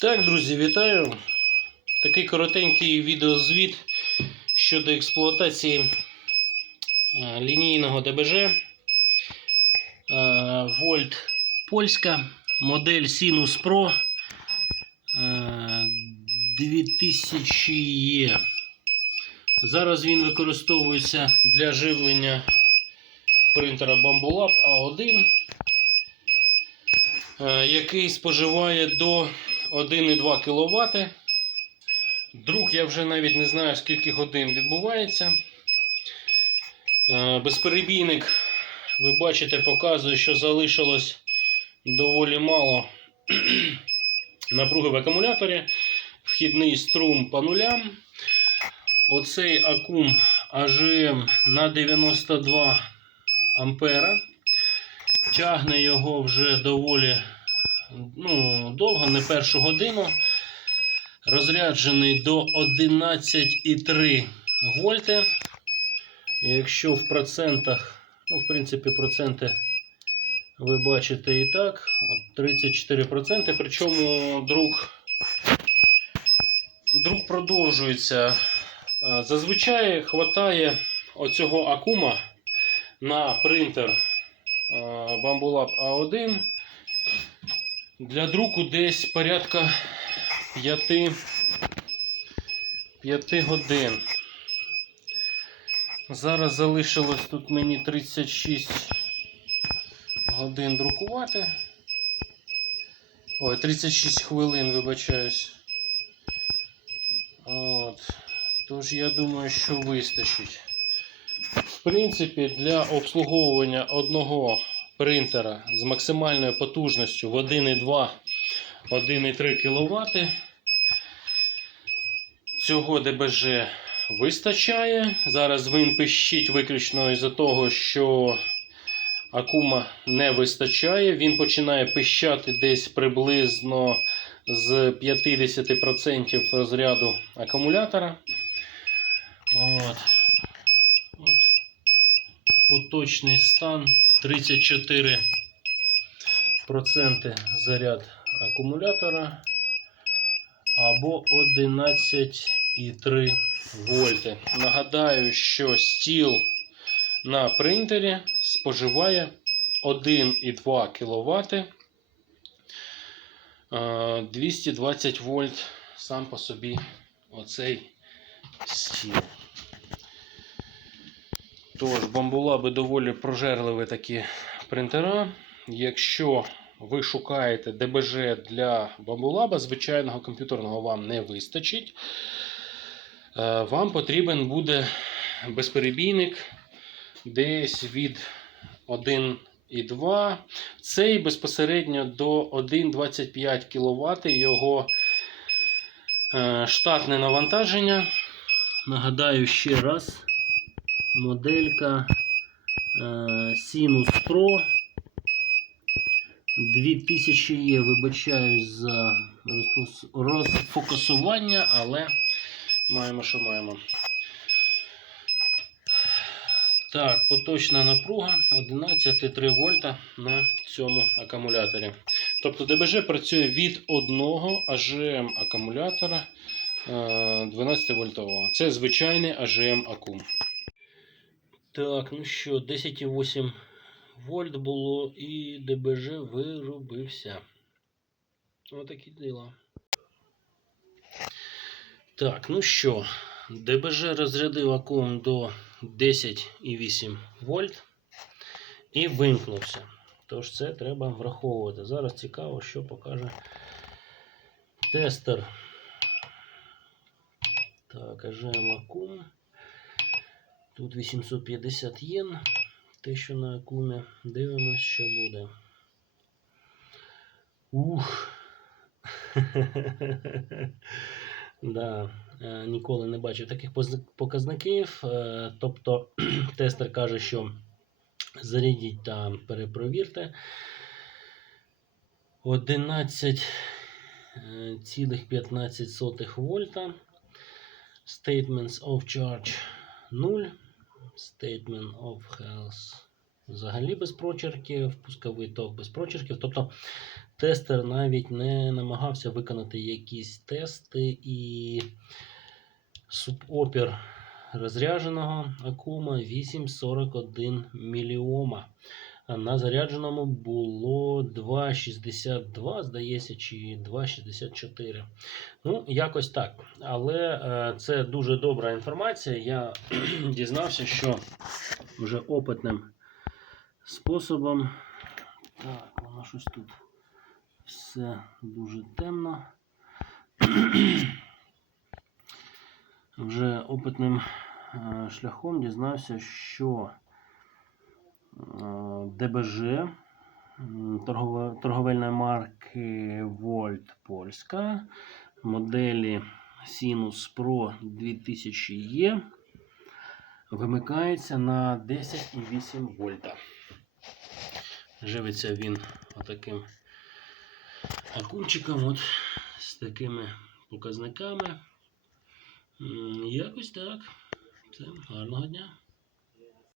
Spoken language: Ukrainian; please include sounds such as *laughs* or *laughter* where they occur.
Так, друзі, вітаю. Такий коротенький відеозвіт щодо експлуатації е, лінійного ДБЖ. Е, Вольт польська, модель Sinus Pro е, 2000 є. Зараз він використовується для живлення принтера Bambulab A1, е, який споживає до 1,2 кВт. Друг я вже навіть не знаю, скільки годин відбувається. Е, Безперебійник, ви бачите, показує, що залишилось доволі мало *clears throat* напруги в акумуляторі. Вхідний струм по нулям. Оцей акум AGM на 92 ампера. Тягне його вже доволі ну, довго, не першу годину. Розряджений до 11,3 вольти. Якщо в процентах, ну, в принципі, проценти ви бачите і так, 34%. Причому друг, друг продовжується. Е, Зазвичай хватає оцього акума на принтер е, Bambulab A1 для друку десь порядка 5, 5 годин. Зараз залишилось тут мені 36 годин друкувати. Ой, 36 хвилин, вибачаюсь. От. Тож я думаю, що вистачить. В принципі, для обслуговування одного принтера з максимальною потужністю в 1,2 1,3 кВт цього ДБЖ вистачає. Зараз він пищить виключно із-за того, що акума не вистачає. Він починає пищати десь приблизно з 50% розряду акумулятора. От. От. Поточний стан 34% заряд акумулятора або 11,3 вольти. Нагадаю, що стіл на принтері споживає 1,2 кВт 220 вольт сам по собі оцей стіл. Тож, бамбулаби доволі прожерливі такі принтера. Якщо ви шукаєте ДБЖ для бамбулаба, звичайного комп'ютерного вам не вистачить. Е, Вам потрібен буде безперебійник десь від 1,2. Цей безпосередньо до 1,25 кВт його е, штатне навантаження. Нагадаю ще раз моделька е, Sinus Pro 2000 є, вибачаюсь за розфокусування, але маємо, що маємо. Так, поточна напруга 11,3 вольта на цьому акумуляторі. Тобто ДБЖ працює від одного AGM акумулятора е, 12 вольтового. Це звичайний AGM акум. Так, ну що, 10,8 вольт було і ДБЖ виробився. Отакі діла. Так, ну що, ДБЖ розрядив акум до 10,8 вольт і вимкнувся. Тож це треба враховувати. Зараз цікаво, що покаже тестер. Так, AGM акум. Тут 850 єн. Те, що на акумі. Дивимось, що буде. Ух. *laughs* да, е, ніколи не бачив таких показників. Е, Тобто *clears throat* тестер каже, що зарядіть та перепровірте. 11,15 вольта. Statements of charge 0. Statement of health взагалі без прочерків, пусковий ток без прочерків. Тобто тестер навіть не намагався виконати якісь тести і субопір розряженого акума 8,41 міліома. На зарядженому було 2,62, здається, чи 2,64. Ну, якось так. Але е, це дуже добра інформація. Я *clears throat* дізнався, що вже опитним способом. Так, воно щось тут все дуже темно. *clears throat* Вже опитним е, шляхом дізнався, що ДБЖ торговельної марки Volt Польська моделі Sinus Pro 2000E вимикається на 10,8 вольта. Живиться він отаким акумчиком, от з такими показниками. Якось так. Все, гарного дня.